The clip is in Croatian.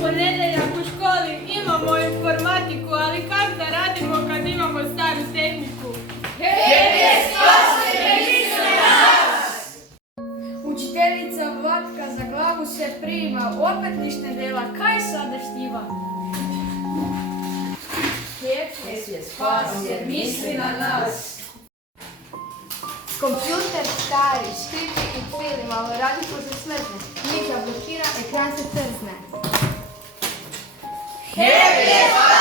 Ponedeljak u školi imamo informatiku, ali kako da radimo kad imamo staru tehniku? Učiteljica Vlatka za glavu se prima, opet niš ne dela, kaj sada štiva? Hep je spas jer misli na nas. Kompjuter stari, škripti i film, ali radi ko se smrzne. Mika blokira, ekran se trzne. Hep je